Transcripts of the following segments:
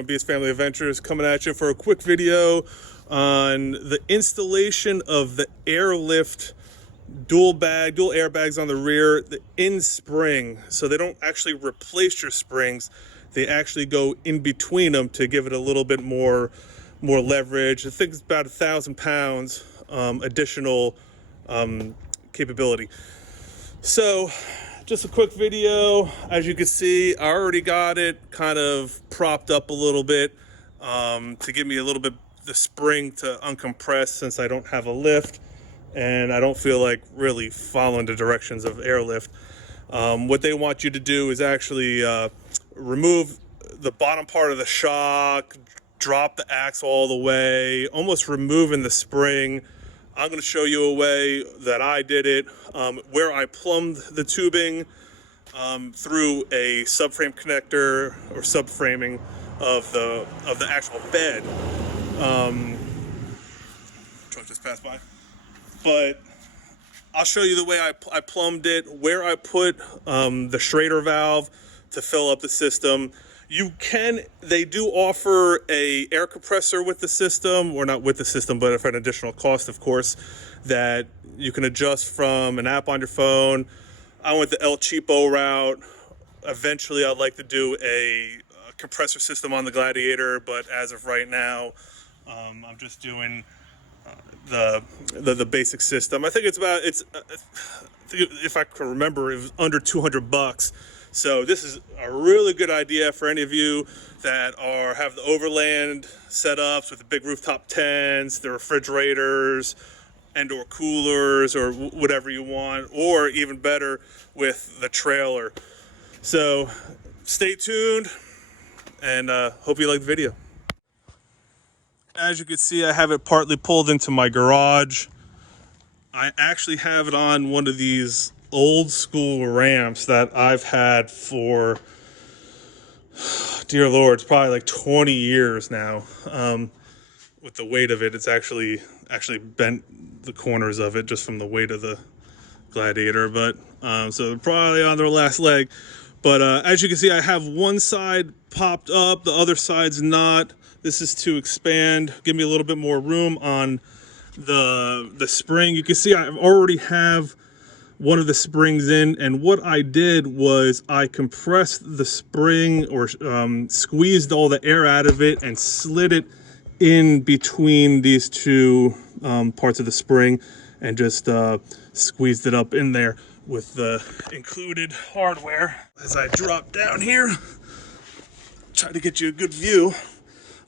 everyone, BS Family Adventures coming at you for a quick video on the installation of the airlift dual airbags on the rear, the in spring. So they don't actually replace your springs, they actually go in between them to give it a little bit more leverage. I think it's about 1,000 pounds additional capability. So just a quick video. As you can see, I already got it kind of propped up a little bit to give me a little bit the spring to uncompress, since I don't have a lift and I don't feel like really following the directions of airlift. What they want you to do is actually remove the bottom part of the shock, drop the axle all the way, almost removing the spring. I'm going to show you a way that I did it, where I plumbed the tubing through a subframe connector or subframing of the actual bed. Truck just passed by, but I'll show you the way I plumbed it, where I put the Schrader valve to fill up the system. They do offer a air compressor with the system, or not with the system, but for an additional cost, of course, that you can adjust from an app on your phone. I went the El Cheapo route. Eventually, I'd like to do a compressor system on the Gladiator, but as of right now, I'm just doing the basic system. I think if I can remember, it was under $200. So this is a really good idea for any of you that have the overland setups with the big rooftop tents, the refrigerators and or coolers, or whatever you want, or even better with the trailer. So stay tuned, and hope you like the video. As you can see, I have it partly pulled into my garage. I actually have it on one of these old school ramps that I've had for, dear Lord, it's probably like 20 years now. With the weight of it, it's actually bent the corners of it just from the weight of the Gladiator. But so probably on their last leg. But as you can see, I have one side popped up, the other side's not. This is to expand, give me a little bit more room on the spring. You can see I already have one of the springs in, and what I did was I compressed the spring, or squeezed all the air out of it and slid it in between these two parts of the spring, and just squeezed it up in there with the included hardware. As I drop down here, try to get you a good view.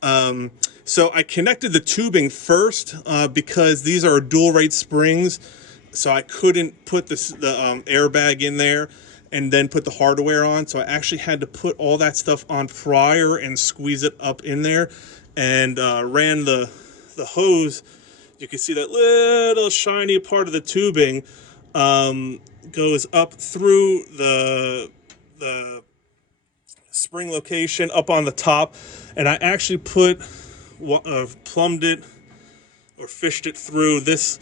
So I connected the tubing first because these are dual rate springs. So I couldn't put the airbag in there and then put the hardware on. So I actually had to put all that stuff on prior and squeeze it up in there, and ran the hose. You can see that little shiny part of the tubing goes up through the spring location up on the top. And I actually plumbed it or fished it through this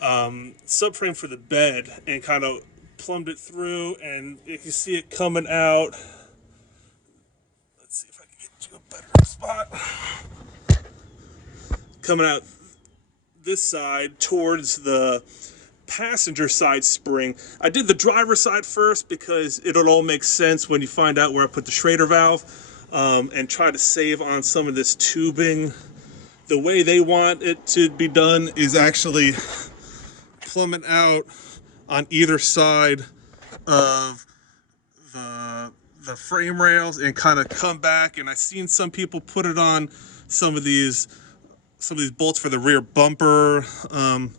subframe for the bed, and kind of plumbed it through, and you can see it coming out. Let's see if I can get you a better spot. Coming out this side towards the passenger side spring. I did the driver side first because it'll all make sense when you find out where I put the Schrader valve, and try to save on some of this tubing. The way they want it to be done is actually plummet out on either side of the frame rails and kind of come back. And I've seen some people put it on some of these bolts for the rear bumper. I'm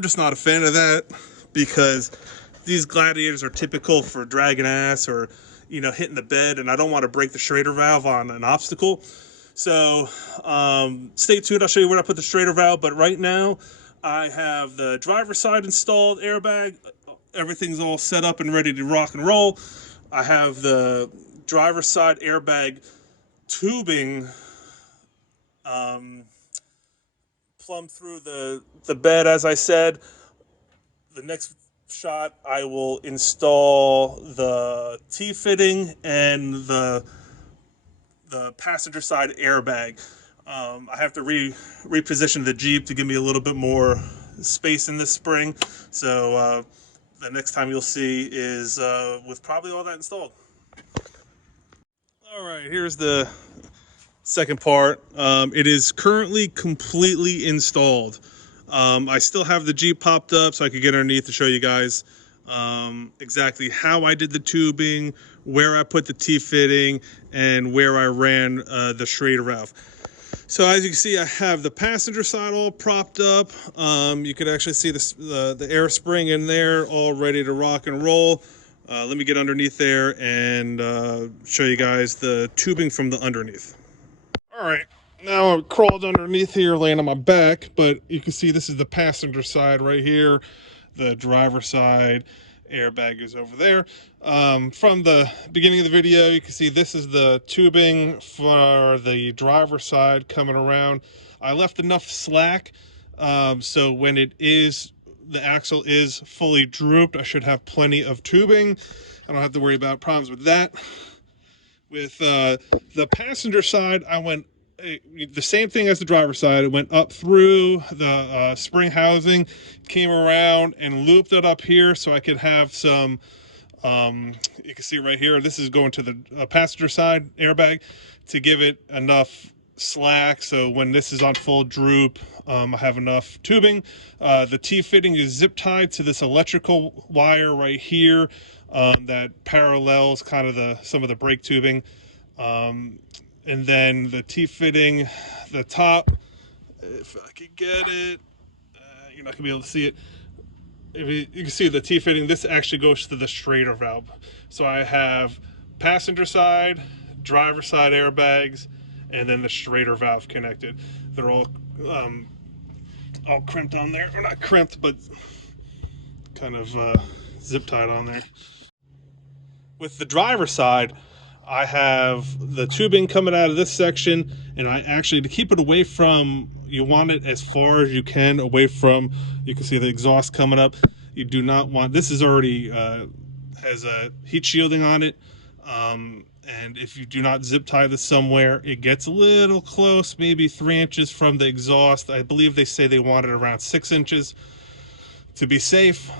just not a fan of that, because these Gladiators are typical for dragging ass or hitting the bed, and I don't want to break the Schrader valve on an obstacle. So stay tuned. I'll show you where I put the Schrader valve. But right now, I have the driver's side installed airbag. Everything's all set up and ready to rock and roll. I have the driver's side airbag tubing plumbed through the bed, as I said. The next shot, I will install the T-fitting and the the passenger side airbag. I have to reposition the Jeep to give me a little bit more space in this spring. So the next time you'll see is with probably all that installed. All right, here's the second part. It is currently completely installed. I still have the Jeep popped up so I could get underneath to show you guys exactly how I did the tubing, where I put the T-fitting, and where I ran the Schrader valve. So as you can see, I have the passenger side all propped up. You could actually see the air spring in there, all ready to rock and roll. Let me get underneath there and show you guys the tubing from the underneath. All right, now I crawled underneath here, laying on my back, but you can see this is the passenger side right here. The driver side airbag is over there. From the beginning of the video, you can see this is the tubing for the driver side coming around. I left enough slack so when the axle is fully drooped, I should have plenty of tubing. I don't have to worry about problems with that. With the passenger side, I went the same thing as the driver's side. It went up through the spring housing, came around and looped it up here so I could have some, you can see right here, this is going to the passenger side airbag to give it enough slack so when this is on full droop, I have enough tubing. The T-fitting is zip tied to this electrical wire right here that parallels kind of some of the brake tubing. And then the T-fitting, the top, if I could get it, you're not gonna be able to see it. You can see the T-fitting, this actually goes to the Schrader valve. So I have passenger side, driver side airbags, and then the Schrader valve connected. They're all crimped on there, or not crimped, but kind of zip tied on there. With the driver side, I have the tubing coming out of this section, and I actually, to keep it away from, you want it as far as you can away from, you can see the exhaust coming up. You do not want, this is already has a heat shielding on it, and if you do not zip tie this somewhere, it gets a little close, maybe 3 inches from the exhaust. I believe they say they want it around 6 inches to be safe.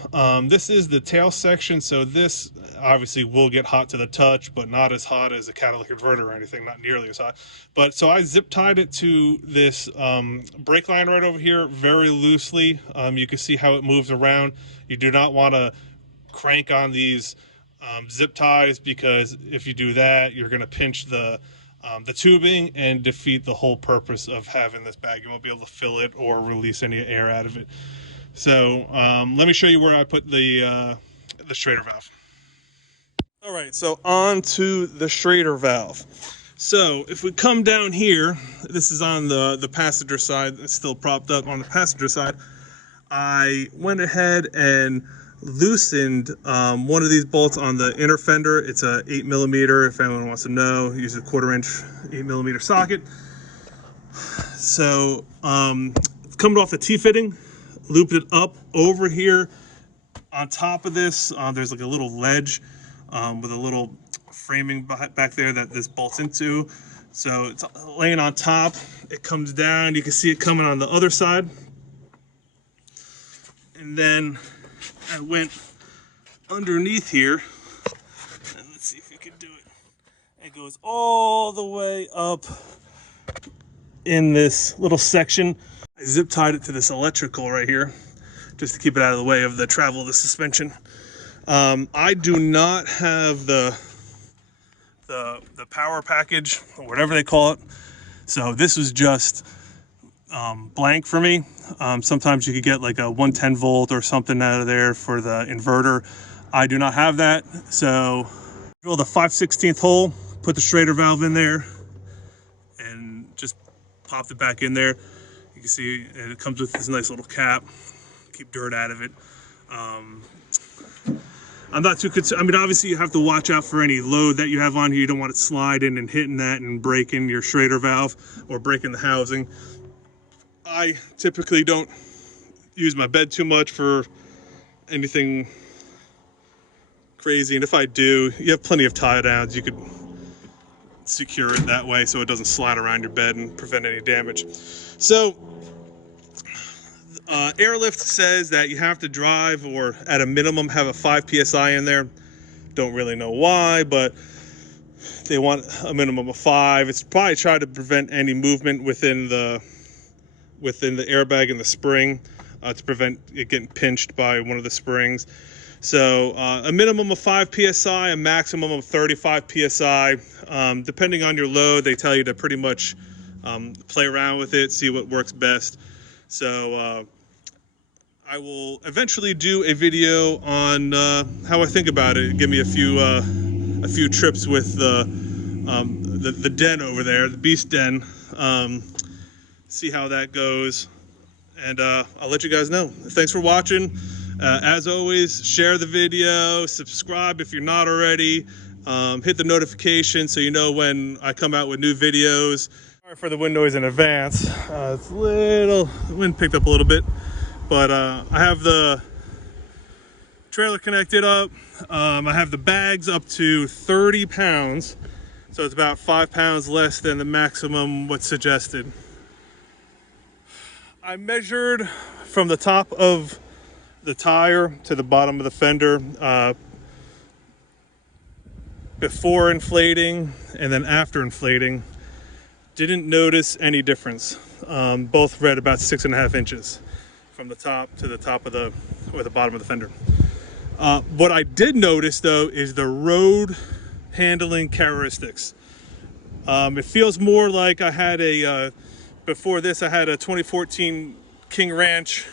This is the tail section, so this obviously will get hot to the touch, but not as hot as a catalytic converter or anything, not nearly as hot. But so I zip tied it to this brake line right over here very loosely. You can see how it moves around. You do not want to crank on these zip ties, because if you do that, you're going to pinch the tubing and defeat the whole purpose of having this bag. You won't be able to fill it or release any air out of it. So let me show you where I put the Schrader valve. All right, so on to the Schrader valve. So if we come down here, this is on the passenger side. It's still propped up on the passenger side. I went ahead and loosened one of these bolts on the inner fender. It's a 8mm, if anyone wants to know. Use a 1/4-inch 8mm socket. So coming off the T-fitting, looped it up over here. On top of this, there's like a little ledge with a little framing back there that this bolts into. So it's laying on top. It comes down. You can see it coming on the other side. And then I went underneath here. And let's see if we can do it. It goes all the way up in this little section. I zip tied it to this electrical right here, just to keep it out of the way of the travel of the suspension. I do not have the power package, or whatever they call it. So this was just blank for me. Sometimes you could get like a 110 volt or something out of there for the inverter. I do not have that. So drill the 5/16 hole, put the Schrader valve in there, and just popped it back in there. You can see it comes with this nice little cap, keep dirt out of it. I'm not too concerned. I mean, obviously you have to watch out for any load that you have on here. You don't want it sliding and hitting that and breaking your Schrader valve or breaking the housing. I typically don't use my bed too much for anything crazy, and if I do, you have plenty of tie downs. You could secure it that way so it doesn't slide around your bed and prevent any damage. So Airlift says that you have to drive, or at a minimum have a 5 psi in there. Don't really know why, but they want a minimum of 5. It's probably try to prevent any movement within the airbag and the spring, to prevent it getting pinched by one of the springs. So a minimum of 5 psi, a maximum of 35 psi. Depending on your load, they tell you to pretty much play around with it, see what works best. So I will eventually do a video on how I think about it. Give me a few trips with the den over there, the beast den. See how that goes, and I'll let you guys know. Thanks for watching. As always, share the video, subscribe if you're not already, hit the notification so you know when I come out with new videos. Sorry for the wind noise in advance. It's the wind picked up a little bit, but I have the trailer connected up. I have the bags up to 30 pounds, so it's about 5 pounds less than the maximum what's suggested. I measured from the top of the tire to the bottom of the fender before inflating and then after inflating. Didn't notice any difference. Both read about 6.5 inches from the top to the top of the bottom of the fender. What I did notice though is the road handling characteristics. It feels more like I had before this I had a 2014 King Ranch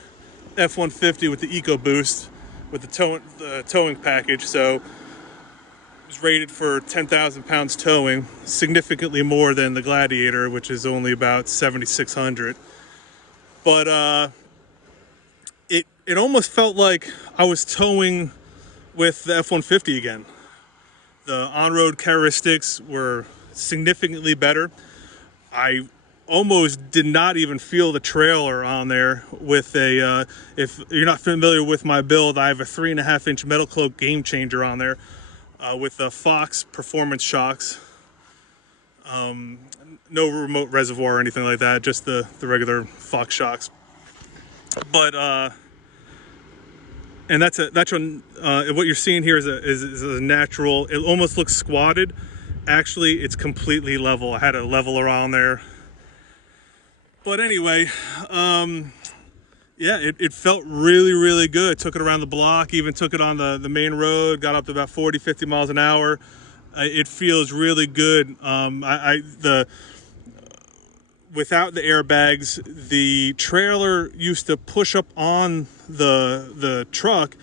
F-150 with the EcoBoost with the towing package, so it was rated for 10,000 pounds towing, significantly more than the Gladiator, which is only about 7,600. But it almost felt like I was towing with the F-150 again. The on-road characteristics were significantly better. I almost did not even feel the trailer on there with a, if you're not familiar with my build, I have a 3.5-inch metal cloak game changer on there with the Fox performance shocks. No remote reservoir or anything like that, just the regular Fox shocks. But and that's what you're seeing here is a natural. It almost looks squatted. Actually, it's completely level. I had a leveler on there. But anyway, yeah, it felt really, really good. Took it around the block, even took it on the main road, got up to about 40, 50 miles an hour. It feels really good. Without the airbags, the trailer used to push up on the truck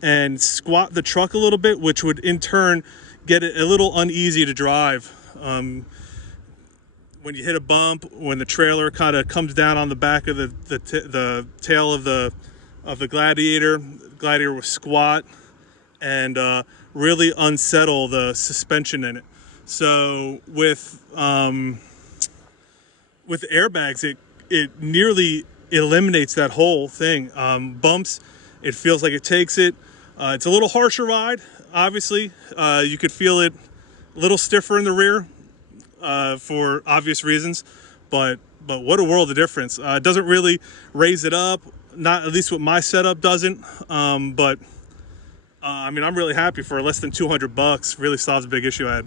and squat the truck a little bit, which would in turn get it a little uneasy to drive. When you hit a bump, when the trailer kind of comes down on the back of the tail of the Gladiator will squat and really unsettle the suspension in it. So with airbags, it nearly eliminates that whole thing. Bumps, it feels like it takes it. It's a little harsher ride, obviously. You could feel it a little stiffer in the rear. For obvious reasons, but what a world of difference. It doesn't really raise it up, not at least what my setup doesn't, but I mean, I'm really happy for less than $200. Really solves a big issue I had.